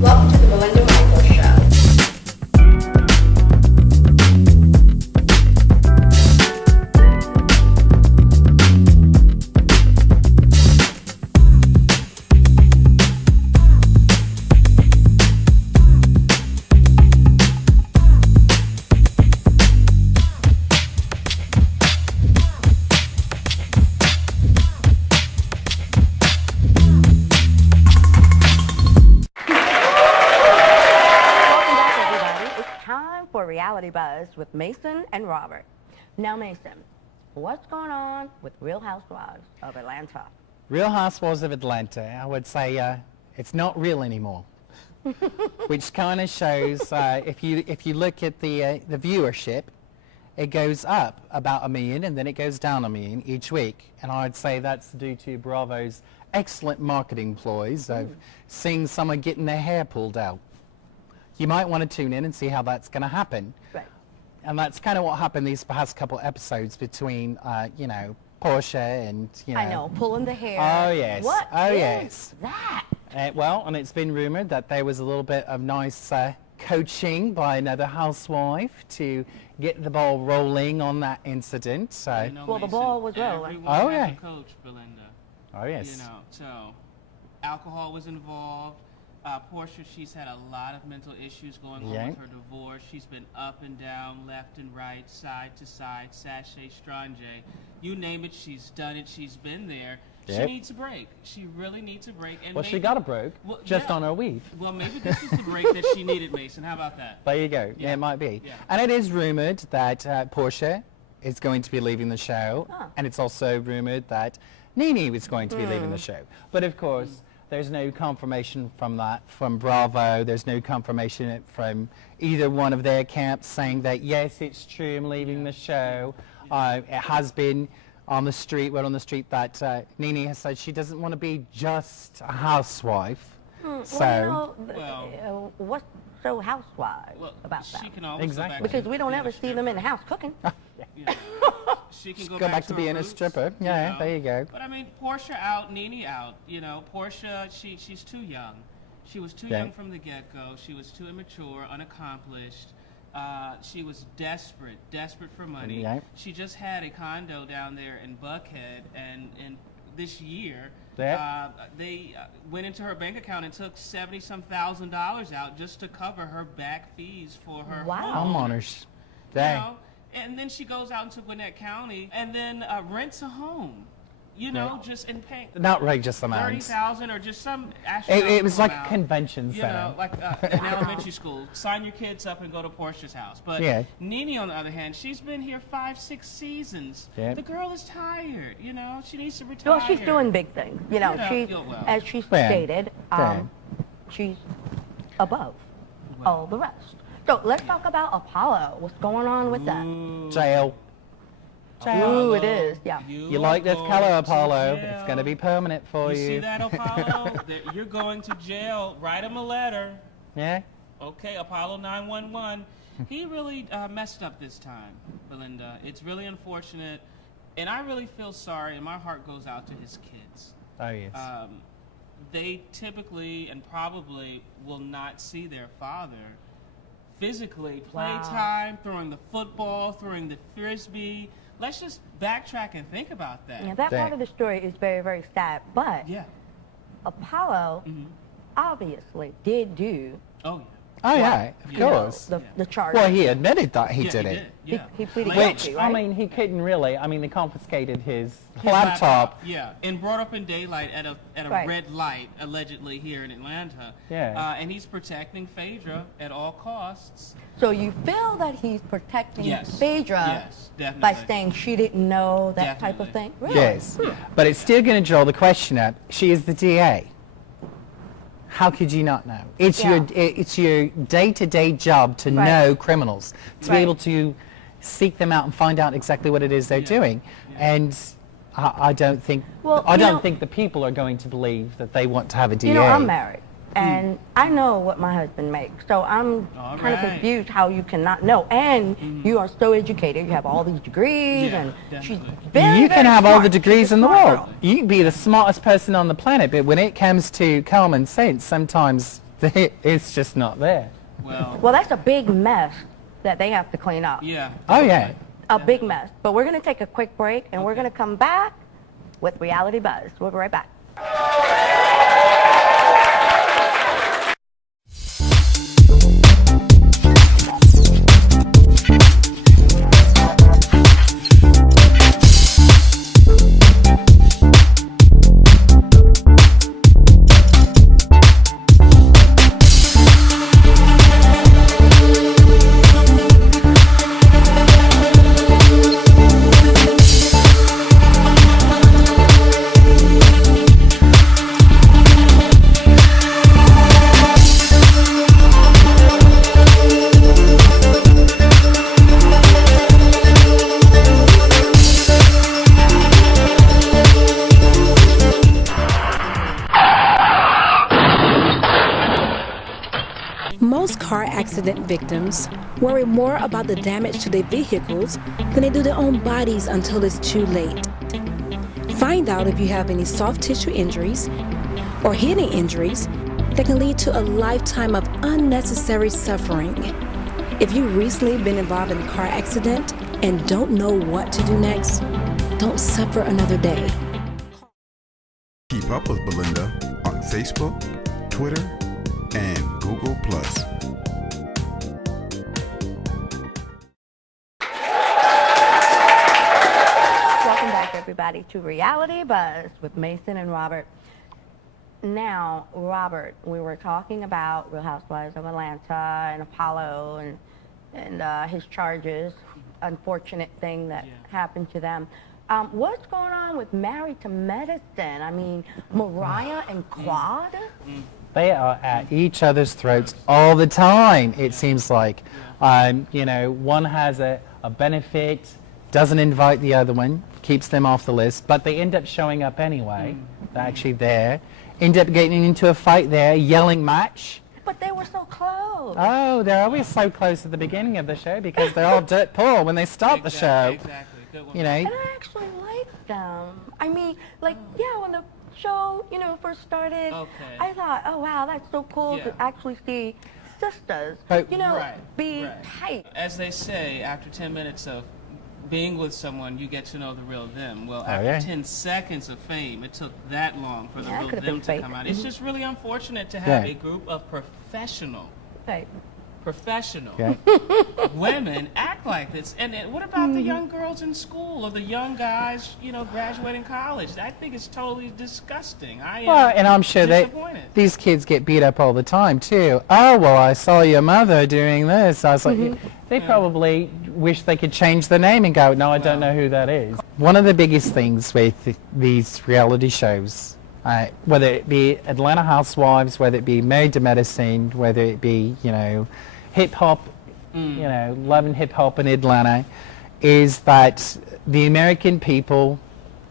Welcome to the Melinda Michaels Show. Welcome back, everybody. It's time for Reality Buzz with Mason and Robert. Now, Mason, what's going on with Real Housewives of Atlanta? Real Housewives of Atlanta, I would say it's not real anymore, which kind of shows if you look at the viewership, it goes up about 1 million and then it goes down 1 million each week, and I would say that's due to Bravo's excellent marketing ploys of seeing someone getting their hair pulled out. You might want to tune in and see how that's going to happen. Right. And that's kind of what happened these past couple episodes between, you know, Portia and, you know. I know, pulling the hair. Oh, yes. What Oh, is yes. that? Well, and it's been rumored that there was a little bit of nice coaching by another housewife to get the ball rolling on that incident. So, You know, Well, the Mason, ball was rolling. Everyone Oh, has yeah. a coach, Belinda. oh, yes. You know, so alcohol was involved. Portia, she's had a lot of mental issues going on Yeah. with her divorce. She's been up and down, left and right, side to side, sachet, strange. You name it, she's done it. She's been there. She Yep. needs a break. She really needs a break. And Well, she maybe- got a break Well, just yeah. on her weave. Well, maybe this is the break that she needed, Mason. How about that? There you go. Yeah, Yeah. it might be. Yeah. And it is rumored that Portia is going to be leaving the show. Huh. And it's also rumored that Nene was going to be leaving the show. But of course, there's no confirmation from that from Bravo. There's no confirmation from either one of their camps saying that, yes, it's true, I'm leaving the show. It has been on the street, word on the street, that Nene has said she doesn't want to be just a housewife. So, Well, you know, Well- what's so housewives Well, about she that? can always Exactly. go back Because to we don't being ever a see them in the stripper. house cooking. Yeah. She can go back to her being a roots, stripper. you Yeah, know. there you go. But I mean, Portia out, Nene out. You know, Portia, she's too young. She was too Yeah. young from the get-go. She was too immature, unaccomplished. She was desperate for money. Yeah. She just had a condo down there in Buckhead, and this year, Yeah. they went into her bank account and took $70-some thousand out just to cover her back fees for her Wow. home. Homeowners. You Dang. know, and then she goes out into Gwinnett County and then rents a home. You know, just in paying An outrageous amount. 30,000 or just some It astronomical was like a amount. convention You center. know, like in elementary school, sign your kids up and go to Portia's house. But Yeah. Nene, on the other hand, she's been here 5-6 seasons. Yeah. The girl is tired. You know, she needs to retire. Well, she's doing big things. You know, You know, she's, yeah, well. as she Yeah. stated, Yeah. she's above all the rest. So let's talk about Apollo. What's going on with that? Jail. Ooh, it is, yeah. You are like this going color, to Apollo? jail. It's going to be permanent for You you. see that, Apollo? That you're going to jail. Write him a letter. Yeah. Okay, Apollo 911. He really messed up this time, Belinda. It's really unfortunate, and I really feel sorry, and my heart goes out to his kids. Oh, yes. They typically and probably will not see their father physically. Wow. Playtime, throwing the football, throwing the frisbee. Let's just backtrack and think about that. Yeah, that part of the story is very, very sad. But Yeah. Apollo obviously did do Oh, yeah. oh, yeah, of Yeah. course. the charge. Well, he admitted that he Yeah, did he it. did. Yeah. He pleaded Which, guilty, I right? mean, he couldn't really. I mean, they confiscated his His laptop. Yeah, and brought up in daylight at a Right. red light, allegedly here in Atlanta. Yeah. And he's protecting Phaedra at all costs. So you feel that he's protecting Yes. Phaedra Yes, by definitely. saying she didn't know that type of Definitely. thing? Really? Yes. But it's still going to draw the question up. She is the DA. How could you not know? It's Yeah. it's your day-to-day job to Right. know criminals, to Right. be able to seek them out and find out exactly what it is they're doing. And I don't think Well, I you don't know- think the people are going to believe that they want to have a DA. You know, I'm married. And I know what my husband makes, so I'm All kind of right. confused how you cannot know. And you are so educated; you have all these degrees, Yeah, and she's definitely. very, You can very have all smart. the degrees She's a in the smart world. girl. You can be the smartest person on the planet, but when it comes to common sense, sometimes It's just not there. Well, that's a big mess that they have to clean up. yeah. Oh, yeah. A big mess. But we're going to take a quick break, and we're Okay. going to come back with Reality Buzz. We'll be right back. Most car accident victims worry more about the damage to their vehicles than they do their own bodies until it's too late. Find out if you have any soft tissue injuries or hidden injuries that can lead to a lifetime of unnecessary suffering. If you've recently been involved in a car accident and don't know what to do next, don't suffer another day. Keep up with Belinda on Facebook, Twitter, and Google+. Welcome back, everybody, to Reality Buzz with Mason and Robert. Now, Robert, we were talking about Real Housewives of Atlanta and Apollo and his charges, unfortunate thing that happened to them. What's going on with Married to Medicine? I mean, Mariah and Quad? They are at each other's throats all the time, it seems like. You know, one has a benefit, doesn't invite the other one, keeps them off the list, but they end up showing up anyway. They're actually there. End up getting into a fight there, yelling match. But they were so close. Oh, they're always so close at the beginning of the show because they're all dirt poor when they start the show. Exactly. Good one. You know, And I actually like them. I mean, like, yeah, when the show, first started, Okay. I thought, oh, wow, that's so cool Yeah. to actually see sisters, But- be Right. tight. As they say, after 10 minutes of being with someone, you get to know the real them. Well, after yeah. 10 seconds of fame, it took that long for the Yeah, it real could've them been to fake. come out. It's just really unfortunate to have Yeah. a group of professional Right. yeah. women act like this. And what about the young girls in school or the young guys, graduating college? I think it's totally disgusting. I am Well, and I'm sure disappointed. these kids get beat up all the time too. Oh, well, I saw your mother doing this. I was like, they probably wish they could change the name and go, no, I don't know who that is. One of the biggest things with these reality shows, whether it be Atlanta Housewives, whether it be Married to Medicine, whether it be, hip hop, love and hip hop in Atlanta, is that the American people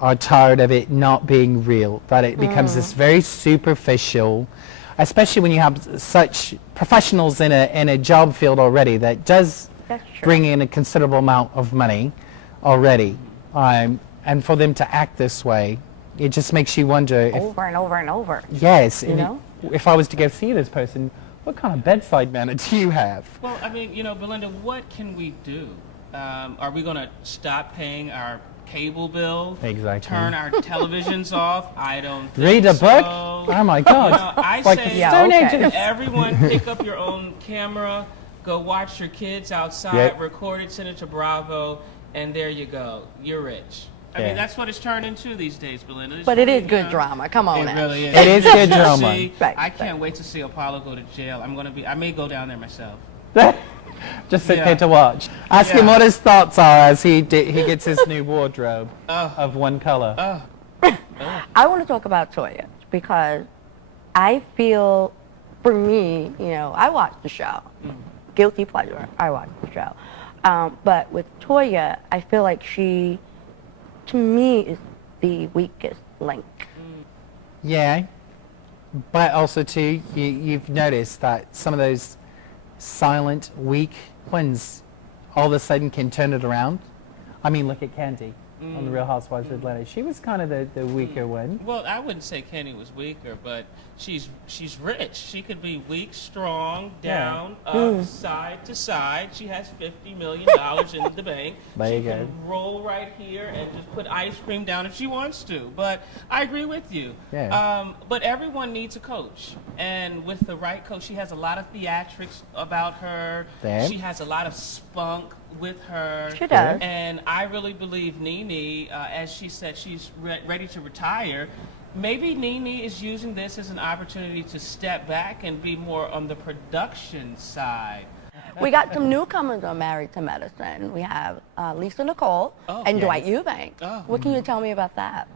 are tired of it not being real, that it becomes this very superficial, especially when you have such professionals in a job field already that does That's true. bring in a considerable amount of money already. And for them to act this way, it just makes you wonder if, Over and over and over. yes, You and know? if I was to go see this person, what kind of bedside manner do you have? Well, I mean, Belinda, what can we do? Are we going to stop paying our cable bill? Exactly. Turn our televisions off? I don't think Read a book? so. Oh my God. I Like say the Yeah, Stone okay. Ages. everyone pick up your own camera, go watch your kids outside, Yep. record it, send it to Bravo, and there you go. You're rich. I Yeah. mean, that's what it's turned into these days, Belinda. It's But it really, is good drama. Come on It now. really is. It is good drama. See, Right, I can't right. wait to see Apollo go to jail. I may go down there myself. Just sit Yeah. there to watch. Ask him Yeah. what his thoughts are as he gets his new wardrobe of one color. I want to talk about Toya because I feel, for me, I watched the show. Guilty pleasure. I watched the show. But with Toya, I feel like she, to me, is the weakest link. Yeah, but also too, you've noticed that some of those silent, weak ones all of a sudden can turn it around. I mean, look at Candy. on the Real Housewives of Atlanta. She was kind of the weaker one. Well, I wouldn't say Kenny was weaker, but she's rich. She could be weak, strong, down, up, side to side. She has $50 million in the bank. There you She go. can roll right here and just put ice cream down if she wants to. But I agree with you. Yeah. But everyone needs a coach, and with the right coach, she has a lot of theatrics about her. Damn. She has a lot of spunk with her. She does. And I really believe Nene, as she said, she's ready to retire. Maybe Nene is using this as an opportunity to step back and be more on the production side. We got some newcomers on Married to Medicine. We have Lisa Nicole and yes. Dwight Eubank. Oh. What can you tell me about that?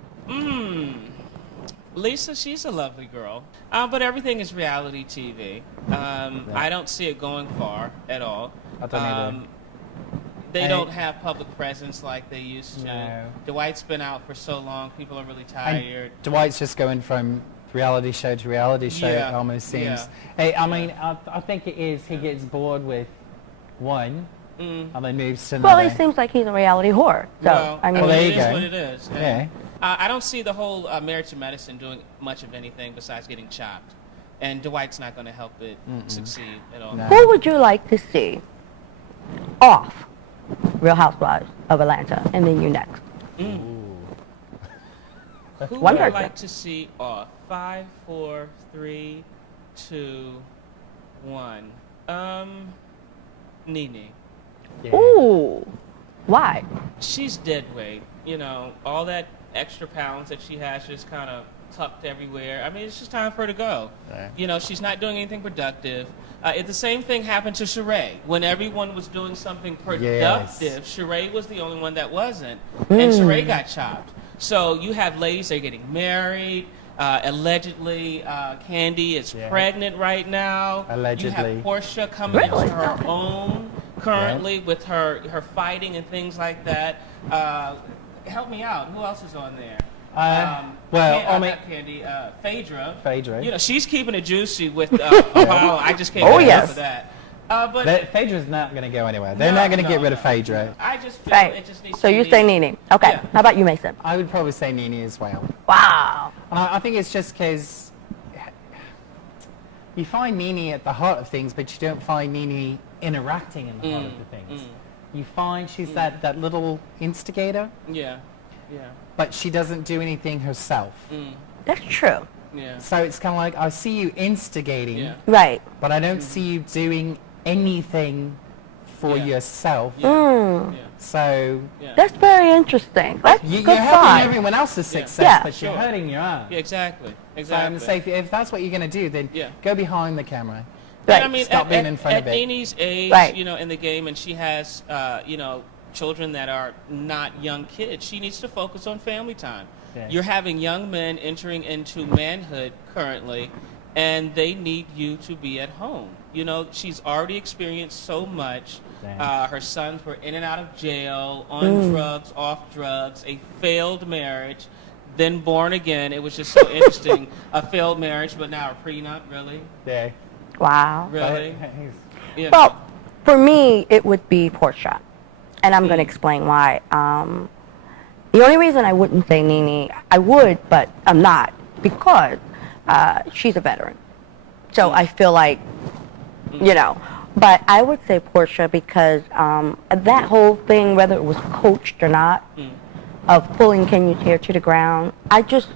Lisa, she's a lovely girl, but everything is reality TV. I don't see it going far at all. I don't either. They don't have public presence like they used to. No. Dwight's been out for so long, people are really And tired. Dwight's just going from reality show to reality show, Yeah, it almost seems. yeah. Hey, I mean, I think it is, he gets bored with one, and then moves to Well, another. he seems like he's a reality whore. So, Well, I mean, Well, there it you is go. what it is. And, Yeah. I don't see the whole Married to Medicine doing much of anything besides getting chopped. And Dwight's not going to help it succeed at all. No. who would you like to see off Real Housewives of Atlanta? And then you next. Who One would I person. like to see off? 5, 4, 3, 2, 1. Nene. Yeah. Ooh. Why? She's dead weight. You know, all that extra pounds that she has just kind of tucked everywhere. I mean, it's just time for her to go. Yeah. You know, she's not doing anything productive. The same thing happened to Sheree. When everyone was doing something productive, Sheree was the only one that wasn't. And Sheree got chopped. So you have ladies that are getting married. Allegedly, Candy is pregnant right now. Allegedly. You have Portia coming Really? into her own currently with her fighting and things like that. Help me out. Who else is on there? Not Candy, Phaedra. Phaedra. You know, she's keeping it juicy with Apollo. I just can't get enough of that. But Phaedra's not going to to go anywhere. They're not going to get rid of Phaedra. I just feel Right. it just needs So to you be- say Nene. Okay. Yeah. How about you, Mason? I would probably say Nene as well. Wow. And I think it's just because you find Nene at the heart of things, but you don't find Nene interacting in the heart of the things. You find she's that little instigator, Yeah. Yeah. but she doesn't do anything herself. That's true. Yeah. So it's kind of like, I see you instigating, Yeah. Right. but I don't see you doing anything for Yeah. yourself. Mm. Yeah. So Yeah. That's very interesting. That's you're good helping thought. everyone else's success, Yeah. but you're Sure. hurting your own. Yeah, exactly. So I'm Exactly. gonna say, if that's what you're going to do, then Yeah. go behind the camera. Right. I mean, Stop being at, in front at of it. Nene's age, Right. you know, in the game, and she has, you know, children that are not young kids. She needs to focus on family time. Yeah. You're having young men entering into manhood currently, and they need you to be at home. You know, she's already experienced so much. Damn. Her sons were in and out of jail, on drugs, off drugs, a failed marriage, then born again. It was just so interesting. A failed marriage, but now a prenup, really? Yeah. Wow. Really? Yeah. Well, for me, it would be Portia. And I'm going to explain why. The only reason I wouldn't say Nene, I would, but I'm not, because she's a veteran. So I feel like, you know, but I would say Portia because that whole thing, whether it was coached or not, of pulling Kenya's hair to the ground, I just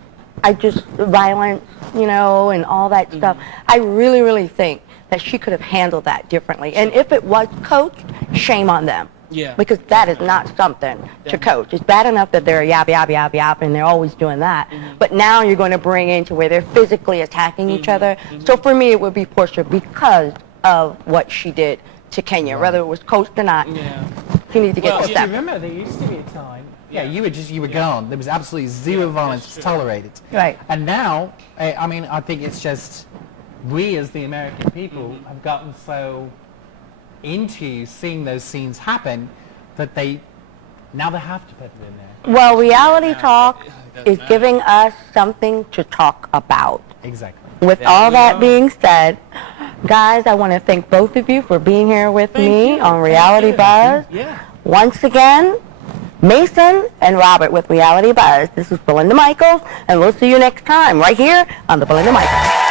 violence, you know, and all that stuff. I really, really think that she could have handled that differently. And if it was coached, shame on them. Yeah. Because that is not something to coach. It's bad enough that they're yap, yap, yap, yap, and they're always doing that. But now you're going to bring into where they're physically attacking each other. So for me, it would be Portia because of what she did to Kenya, whether it was coached or not. Yeah. She needs to get Well, this yeah, out. Remember, there used to be a time. Yeah, Yeah. you were gone. There was absolutely zero Yeah, violence that's true. tolerated. Right. And now, I mean, I think it's just we as the American people have gotten so into seeing those scenes happen that they have to put it in there. Well, reality talk It doesn't is matter. giving us something to talk about. Exactly. With There all we that go. being said, guys, I want to thank both of you for being here with Thank me you. on Thank Reality you. Buzz. Yeah. Once again, Mason and Robert with Reality Buzz. This is Belinda Michaels, and we'll see you next time right here on the Belinda Michaels.